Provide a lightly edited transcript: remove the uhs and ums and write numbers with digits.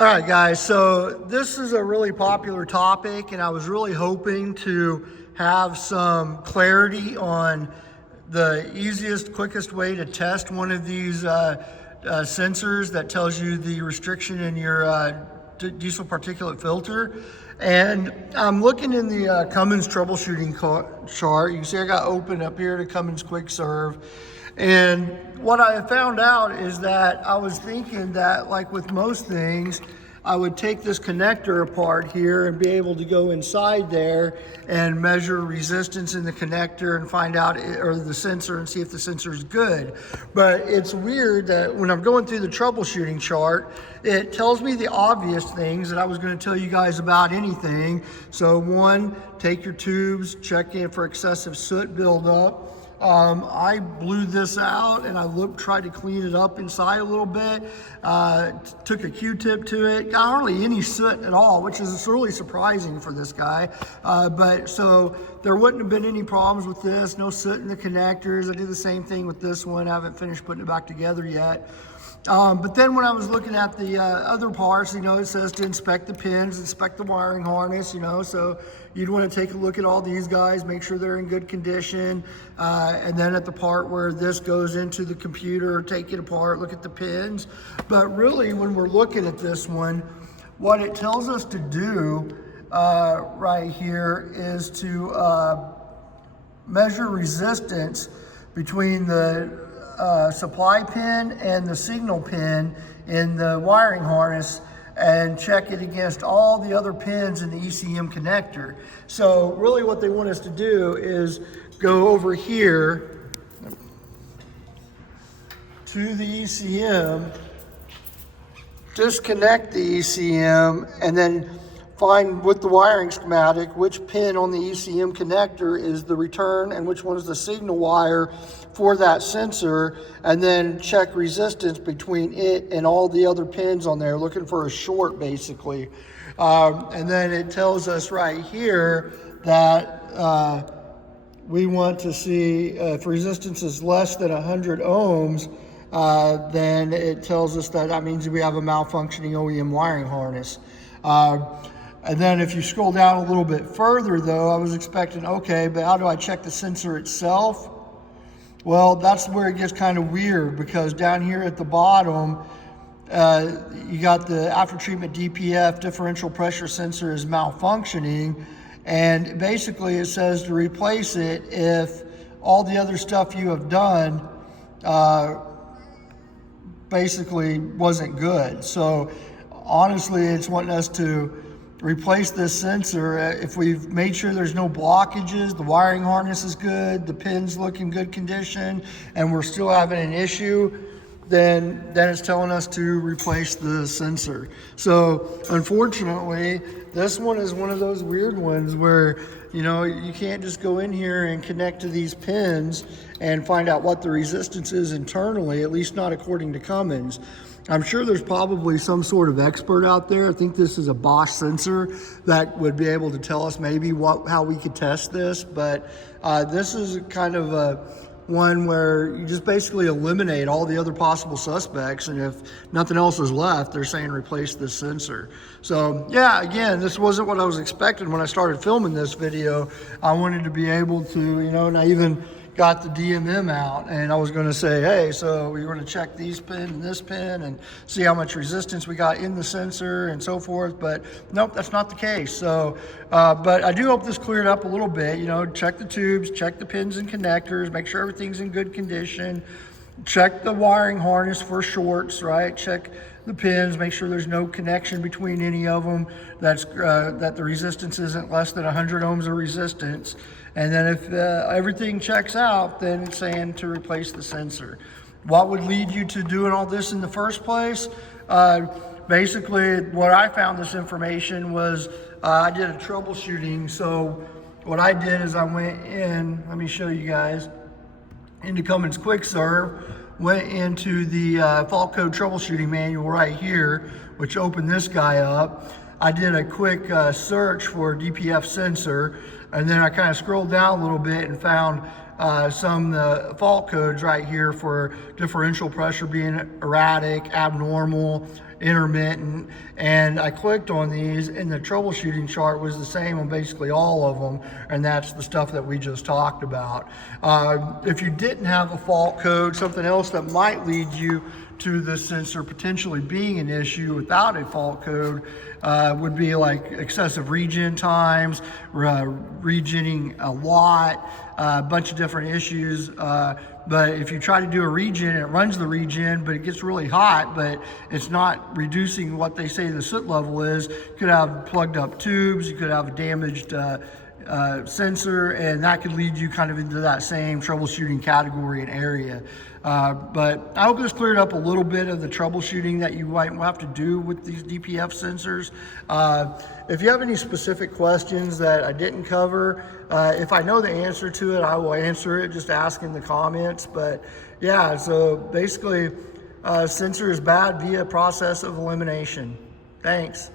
All right, guys, so this is a really popular topic, and I was really hoping to have some clarity on the easiest, quickest way to test one of these sensors that tells you the restriction in your diesel particulate filter. And I'm looking in the Cummins troubleshooting chart. You can see I got open up here to Cummins Quick Serve. And what I found out is that I was thinking that, like with most things, I would take this connector apart here and be able to go inside there and measure resistance in the connector and find out, or the sensor, and see if the sensor is good. But it's weird that when I'm going through the troubleshooting chart, it tells me the obvious things that I was going to tell you guys about anything. So one, take your tubes, check in for excessive soot buildup. I blew this out and I tried to clean it up inside a little bit, took a Q-tip to it, got hardly any soot at all, which is really surprising for this guy. But so there wouldn't have been any problems with this, no soot in the connectors. I did the same thing with this one. I haven't finished putting it back together yet. But then when I was looking at the other parts, it says to inspect the pins, inspect the wiring harness, so you'd want to take a look at all these guys, make sure they're in good condition. And then at the part where this goes into the computer, take it apart, look at the pins. But really, when we're looking at this one, what it tells us to do right here is to measure resistance between the supply pin and the signal pin in the wiring harness, and check it against all the other pins in the ECM connector. So really what they want us to do is go over here to the ECM, disconnect the ECM, and then find with the wiring schematic which pin on the ECM connector is the return and which one is the signal wire for that sensor, and then check resistance between it and all the other pins on there, looking for a short basically. And then it tells us right here that we want to see if resistance is less than 100 ohms, then it tells us that means we have a malfunctioning OEM wiring harness. And then if you scroll down a little bit further though, I was expecting, okay, but how do I check the sensor itself? Well, that's where it gets kind of weird, because down here at the bottom, you got the after treatment DPF differential pressure sensor is malfunctioning. And basically it says to replace it if all the other stuff you have done basically wasn't good. So honestly, it's wanting us to replace this sensor. If we've made sure there's no blockages, the wiring harness is good, the pins look in good condition, and we're still having an issue, then it's telling us to replace the sensor. So unfortunately, this one is one of those weird ones where you can't just go in here and connect to these pins and find out what the resistance is internally, at least not according to Cummins. I'm sure there's probably some sort of expert out there. I think this is a Bosch sensor that would be able to tell us maybe how we could test this. But this is kind of one where you just basically eliminate all the other possible suspects, and if nothing else is left, they're saying replace this sensor. So yeah, again, this wasn't what I was expecting when I started filming this video. I wanted to be able to, and I even got the DMM out, and I was going to say, hey, so we're going to check these pins and this pin and see how much resistance we got in the sensor and so forth. But nope, that's not the case. So but I do hope this cleared up a little bit. Check the tubes, check the pins and connectors, make sure everything's in good condition, check the wiring harness for shorts, right? Check the pins, make sure there's no connection between any of them, that the resistance isn't less than 100 ohms of resistance. And then if everything checks out, then it's saying to replace the sensor. What would lead you to doing all this in the first place? Basically, what I found this information was I did a troubleshooting. So what I did is I went in, let me show you guys, into Cummins Quick Serve, went into the fault code troubleshooting manual right here, which opened this guy up. I did a quick search for DPF sensor, and then I kind of scrolled down a little bit and found some of the fault codes right here for differential pressure being erratic, abnormal, intermittent, and I clicked on these and the troubleshooting chart was the same on basically all of them, and that's the stuff that we just talked about. If you didn't have a fault code, something else that might lead you to the sensor potentially being an issue without a fault code would be like excessive regen times, regenning a lot, a bunch of different issues. But if you try to do a regen, it runs the regen, but it gets really hot, but it's not reducing what they say the soot level is. You could have plugged up tubes, you could have a damaged sensor, and that could lead you kind of into that same troubleshooting category and area. But I hope this cleared up a little bit of the troubleshooting that you might have to do with these DPF sensors. If you have any specific questions that I didn't cover, if I know the answer to it, I will answer it. Just ask in the comments. But yeah, so basically, sensor is bad via process of elimination. Thanks.